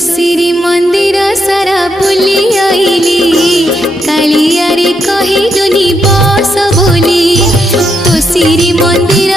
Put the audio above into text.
श्री मंदिर सारा बुली आईली कालिया रे कहिलुनी बस बोली तो श्री मंदिर